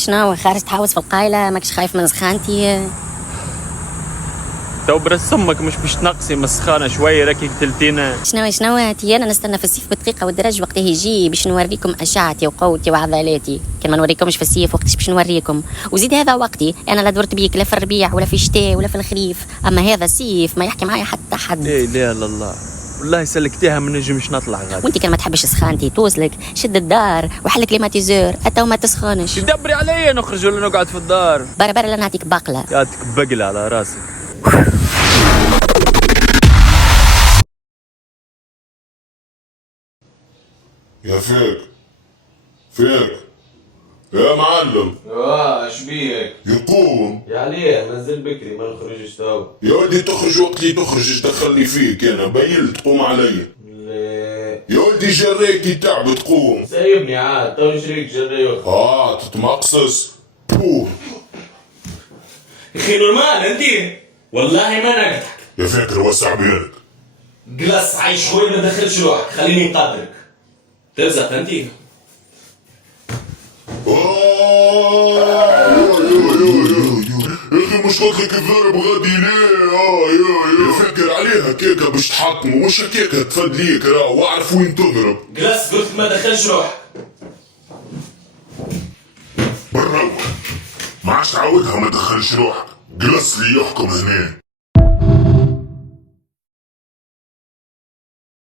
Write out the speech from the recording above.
شنو خارج تحاوس في القايله؟ ماكش خايف من سخانتي؟ تو برس امك مش باش تنقصي من السخانه شويه راكي قتلتينا. شنو تي انا نستنى في الصيف بدقيقه والدرج وقته يجي باش نوريكم اشعتي وقوتي وعضلاتي. كان ما نوريكمش في الصيف وقتاش باش نوريكم؟ وزيد هذا وقتي، انا لا درت بيك لا في الربيع ولا في الشتاء ولا في الخريف، اما هذا الصيف ما يحكي معايا حتى حد. لا اله الا الله، والله سلكتيها ما نجمش نطلع غادي. وانت كان ما تحبش سخانتي توصلك شد الدار وحل كليماتيزور حتى وما تسخنش. تدبري عليا نخرج ولا نقعد في الدار؟ برا لا نعطيك بقله. يعطيك بقله على راسك. يا فيك يا معلم. اش بيك؟ يقوم يا عليه نزل بكري ما نخرجش تو. يا ولدي تخرج وقت اللي تخرج، ايش دخلني فيك؟ انا بينت تقوم علي. ليه؟ يا ولدي جريكي تعب تقوم. سايبني عاد تو نشريك جري. تتمقصص. بوه اخي نورمال انت والله ما نقدك. يا فاكر وسع بينك. جلس عايش شوي ما دخلش روحك خليني نقدرك. تلزق انت. يا اخي مش قلت لك الضرب غادي ليه؟ يا فاكر عليها كيكه باش تحطمه، مش كيكه تفدليك واعرف وين تضرب. جلس قلت ما دخلش روحك. برا ما عادش تعودها ما تدخلش روحك، جلس لي يحكم هنا.